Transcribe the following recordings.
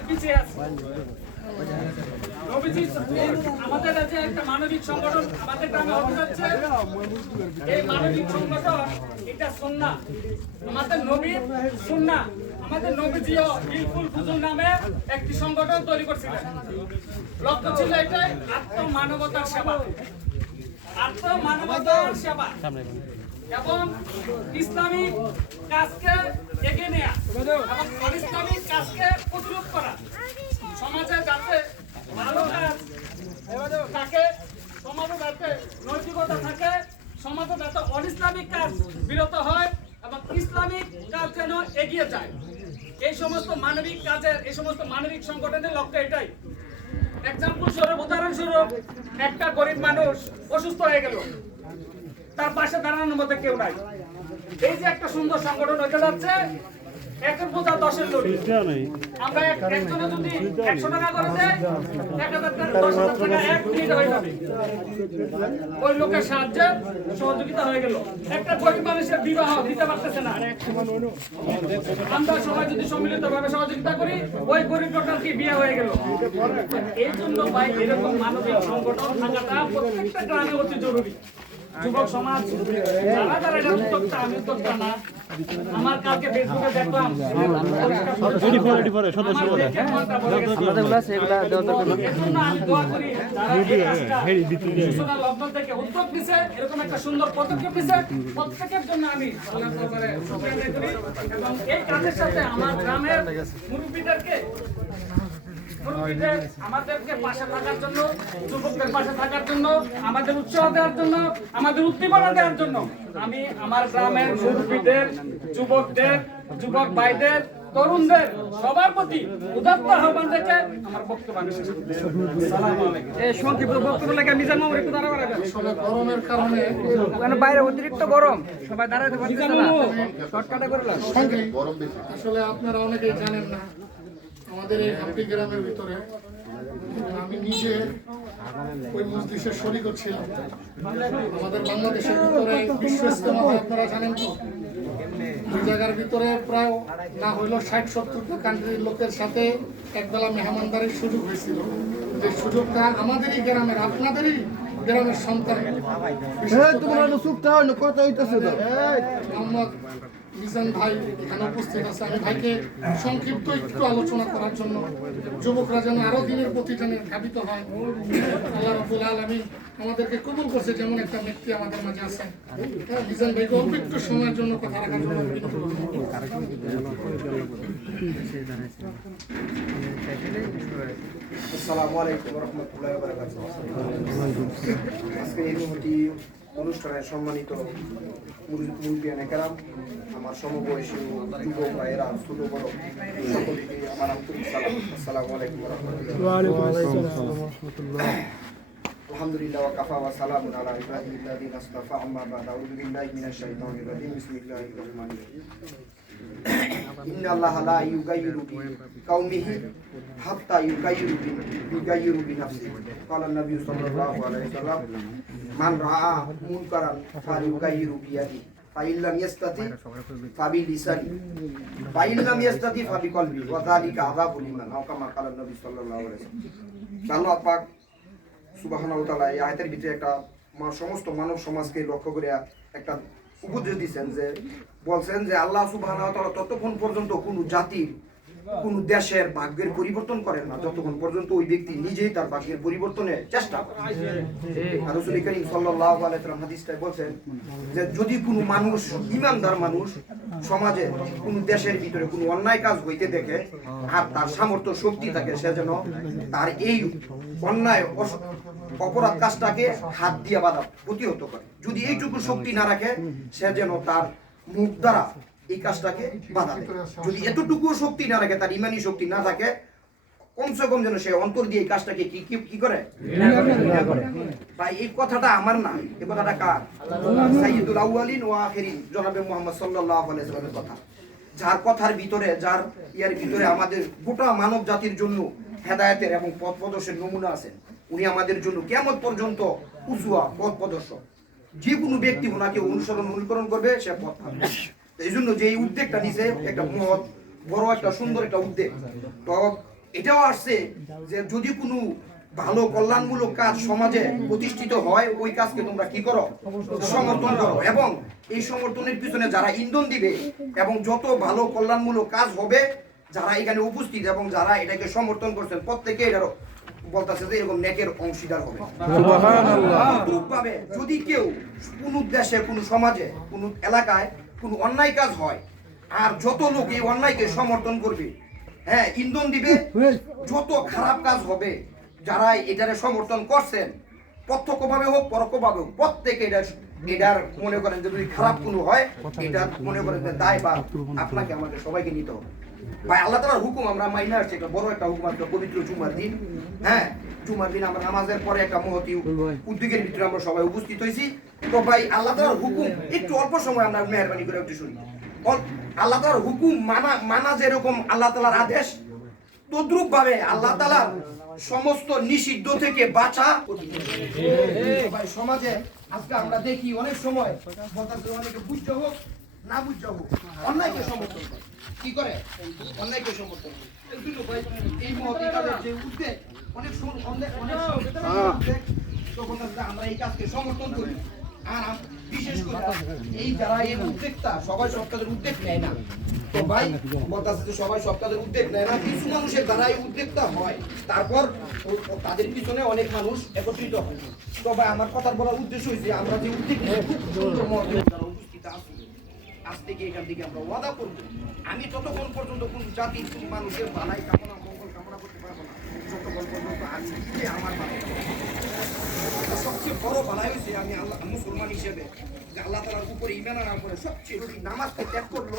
অনেক পিছিয়ে আছে। নবীজি আমাদের কাছে একটা মানবিক সংগঠন আমাদের গ্রামে হতে যাচ্ছে। এই মানবিক সংগঠন এটা সুন্নাহ, আমাদের নবীর সুন্নাহ। আমাদের নবীজিও ইলফুল ফুজুল নামে একটি সংগঠন তৈরি করছিলেন। লক্ষ্য ছিল এটাই, আত্মমানবতার সেবা, আত্মমানবতার সেবা এবং ইসলামিক কাজকে এগিয়ে নেওয়া এবং অনিসলামিক কাজকে প্রতিরোধ করা। সমাজে যাতে ভালো কাজ থাকে, সমাজে যাতে নৈতিকতা থাকে, সমাজে যাতে অনিসলামিক কাজ বিরত হয় এবং ইসলামিক কাজ যেন এগিয়ে যায়। এই সমস্ত মানবিক কাজের, এই সমস্ত মানবিক সংগঠনের লক্ষ্য এটাই। এক্সাম্পল স্বরূপ, উদাহরণস্বরূপ, একটা গরিব মানুষ অসুস্থ হয়ে গেল, তার পাশে দাঁড়ানোর মধ্যে কেউ নাই। এই যে একটা সুন্দর সংগঠন হতে যাচ্ছে, একের বোঝা 10-এর লড়ি। আমরা একজনে যদি 100 টাকা করে দেয়, 1000 টাকা 10,000 টাকা 1 মিনিট হয়ে যাবে। ওই লোকের সাহায্যে সহযোগিতা হয়ে গেল। একটা গরিব মানুষের বিবাহ দিতে পারতেছে না, আমরা সবাই যদি সম্মিলিতভাবে সহযোগিতা করি, ওই গরিব লোকটার কি বিয়ে হয়ে গেল। এই জন্য ভাই এরকম মানবিক সংগঠন থাকাটা প্রত্যেকটা গ্রামে অতি জরুরি। যুবক সমাজ যারা যারা এটা উদ্যোক্তা, আমি উদ্যোক্তা না, আমার কালকে ফেসবুকে দেখলাম উদ্যোগ নিছে, এরকম একটা সুন্দর পদক্ষেপ নিছে, প্রত্যেকের জন্য আমি এবং এই কাজের সাথে আমার গ্রামের মুরব্বীদেরকে আমাদেরকে পাশে থাকার জন্য, যুবকদের পাশে থাকার জন্য, আমাদের উৎসাহ দেওয়ার জন্য, আমাদের উদ্দীপনা দেওয়ার জন্য আমি আমার গ্রামের মুরব্বীদের, যুবকদের, যুবক ভাইদের, তরুণদের সবার প্রতি উদাত্ত আহ্বান রেখে আমার বক্তব্য আমি শেষ করছি। আসসালামু আলাইকুম। এই সংক্ষিপ্ত বক্তব্য লেখা মিজান মামুর একটু দাঁড়া করা যাবে। আসলে গরমের কারণে বাইরে অতিরিক্ত গরম, সবাই দাঁড়াতে পারছে না, শর্টকাটে করলাম। আসলে আপনারা অনেকেই জানেন না, আমাদের এই হাম্পি গ্রামের ভিতরে আমি নিজে ওই মজলিসের শরীক ছিলাম। আমাদের বাংলাদেশের ভিতরে বিশ্ব ইজতেমা হয়, আপনারা জানেন তো। ওই জায়গার ভিতরে প্রায় না হইল 60-70টা কান্ট্রির লোকের সাথে একবেলা মেহমানদারির সুযোগ হয়েছিল। যে সুযোগটা আমাদেরই গ্রামের, আপনাদেরই গ্রামের সন্তান মোহাম্মদ মিজান ভাই এখানে উপস্থিত আছে। আমি ভাইকে সংক্ষিপ্ত একটু আলোচনা করার জন্য, যুবকরা যেন আরো দিনের প্রতি যেন ধাবিত হয়। আল্লাহ রাব্বুল আলামিন আমাদেরকে কবুল করছে, যেমন একটা ব্যক্তি আমাদের মাঝে আছে। মিজান ভাইকে অল্প একটু সময়ের জন্য কথা রাখার জন্য আসসালামু আলাইকুম ওয়া রাহমাতুল্লাহি ওয়া বারাকাতুহু। আজকে এই মুহূর্তে অনুষ্ঠানে সম্মানিত মুরব্বিয়ানে কেরাম, আমার সমবয়সী যুবক ভাইয়েরা, ছোট বড় সকলকে আমার আন্তরিক সালাম। আসসালামু আলাইকুম ওয়া রাহমাতুল্লাহ। আলহামদুলিল্লাহ ওয়া কাফা ওয়া সালামুন আলা ইবাদিল্লাযিনা আসতাফা, আম্মা বা'দ। আউযু বিল্লাহি মিনাশ শাইতানির রাজিম। বিসমিল্লাহির রহমানির রহিম। ইন্নাল্লাহা লা ইউগাইয়িরু বিকাউমিহি হাত্তা ইউগাইয়িরু বিনাফসিহি। ক্বালা নবী সাল্লাল্লাহু আলাইহি ওয়াসাল্লাম, মান রাআ মুনকারান ফালিউগাইয়িরু বিয়াদিহি, ফাইল্লাম ইয়াস্তাতি ফাবিলিসানিহি, ফাইল্লাম ইয়াস্তাতি ফাবিকলবিহি, ওয়া যালিকা আযাবুল ঈমান। আও কামা ক্বালা নবী সাল্লাল্লাহু আলাইহি ওয়াসাল্লাম। আল্লাহ পাক সুবহানাহু ওয়া তাআলা এই আয়াতের ভিতরে একটা সমস্ত মানব সমাজকে লক্ষ্য করে একটা উপদেশ দিচ্ছেন, যে বলছেন যে আল্লাহ সুবহানাহু ওয়া তাআলা ততক্ষণ পর্যন্ত কোনো জাতির, কোন দেশের ভাগ্যের পরিবর্তন করেন না যতক্ষণ পর্যন্ত ওই ব্যক্তি নিজেই তার ভাগ্যের পরিবর্তনের চেষ্টা করে। আর রাসূল করিম সাল্লাল্লাহু আলাইহি ওয়াসাল্লাম হাদিসটায় বলছেন যে যদি কোনো মানুষ, ঈমানদার মানুষ, সমাজে কোন দেশের ভিতরে কোনো অন্যায় কাজ হইতে দেখে আর তার সামর্থ্য শক্তি থাকে, সে যেন তার এই অন্যায় অপরাধ কাজটাকে হাত দিয়ে বাধা প্রতিহত করে। যদি এইটুকু শক্তি না রাখে, সে যেন তার মুখ দ্বারা এই কাজটাকে বাধা দেয়। যদি এতটুকু শক্তি না রাখে, তার ইমানি শক্তি না থাকে, কমসে কম যেন সে অন্তর দিয়ে এই কাজটাকে কি করে, ভাই এই কথাটা আমার না, এই কথাটা কার? সাইয়্যিদুল আউয়ালিন ওয়া আখিরিন, জনাবে মুহাম্মদ সাল্লাল্লাহু আলাইহি ওয়াসাল্লামের কথা। যার কথার ভিতরে, যার ইয়ার ভিতরে আমাদের গোটা মানব জাতির জন্য হেদায়েতের এবং পথ প্রদর্শনের নমুনা আছে। উনি আমাদের জন্য কিয়ামত পর্যন্ত উসওয়া, পথ প্রদর্শক। যে কোনো ব্যক্তি ওনাকে অনুকরণ করবে, সে পথ পাবে। এই জন্য যে এই উদ্যোগটা নিছে, একটা মহৎ বড় একটা সুন্দর একটা উদ্যোগ। তো এটাও আসছে যে যদি কোনো ভালো কল্যাণমূলক কাজ সমাজে প্রতিষ্ঠিত হয় ওই কাজকে তোমরা কি করো, সমর্থন করো। এবং এই সমর্থনের পিছনে যারা ইন্ধন দিবে এবং যত ভালো কল্যাণমূলক কাজ হবে, যারা এখানে উপস্থিত এবং যারা এটাকে সমর্থন করছেন, প্রত্যেকে এটার বলতেছে যে এরকম নেকের অংশীদার হবে। অনুরূপভাবে যদি কেউ কোন দেশে, কোন সমাজে, কোন এলাকায় কোন অন্যায় কাজ হয়, আর যত লোক এই অন্যায়কে সমর্থন করবে, হ্যাঁ, ইন্ধন দিবে, যত খারাপ কাজ হবে, যারা এটারে সমর্থন করছেন প্রত্যক্ষভাবে হোক পরোক্ষভাবে হোক, প্রত্যেকে এটার মনে করেন যে যদি খারাপ কোনো হয়, এটা মনে করেন যে দায় বা আপনাকে আমাদের সবাইকে নিতে হবে। ভাই, আল্লাহ তাআলার হুকুম আমরা মাইনা আসছি, একটা বড় একটা হুকুম, একটা পবিত্র জুমার দিন। হ্যাঁ, জুমার দিন আমরা নামাজের পরে একটা মহতি উদ্যোগের ভিতরে আমরা সবাই উপস্থিত হয়েছি। তো ভাই, আল্লাহ তাআলার হুকুম একটু অল্প সময় আমরা মেহরবানি করে একটু শুনি। আল্লাহ তাআলার হুকুম মানা যেরকম আল্লাহ তাআলার আদেশ, তদ্রুপ ভাবে আল্লাহ তাআলার সমস্ত নিষিদ্ধ থেকে বাঁচা। ভাই, সমাজে আজকে আমরা দেখি অনেক সময় অনেকে বুঝতে হোক না বুঝতে হোক অন্যায়কে সমর্থন করে। কি করে? অন্যায়কে সমর্থন করে। কিন্তু ভাই, এই মহতি কাজের যে উদ্যোগ, অনেক তখন আমরা এই কাজকে সমর্থন করি। আর বিশেষ করে এই যারা এই উদ্যোগটা, সবাই সব কাজের উদ্যোগ নেয় না। তো ভাই, বলতেছে যে সবাই সব কাজের উদ্যোগ নেয় না, কিছু মানুষের দ্বারা এই উদ্যোগটা হয়, তারপর তাদের পিছনে অনেক মানুষ একত্রিত হয়। তো ভাই, আমার কথার বলার উদ্দেশ্য হয়েছে আমরা যে উদ্যোগ খুব সুন্দর মহতি যারা উপস্থিত আছি, আজ থেকে এখান থেকে আমরা ওয়াদা করব, আমি ততক্ষণ পর্যন্ত কোন জাতির কোন মানুষের ভালাই কামনা মঙ্গল কামনা করতে পারবো না, যতক্ষণ পর্যন্ত আমি নিজে আমার ভালো। সবচেয়ে বড় ভালাই হয়েছে আমি আল্লাহ মুসলমান হিসেবে যে আল্লাহ তাআলার উপরে ঈমান আনার পরে সবচেয়ে বেশি নামাজকে ত্যাগ করলো,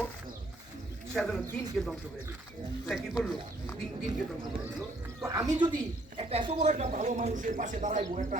সে যেন দিনকে ধ্বংস করে দিল। সে কি করলো? দিনকে ধ্বংস করে দিল। তো আমি যদি একটা এত বড় একটা ভালো মানুষের পাশে দাঁড়াইবো, একটা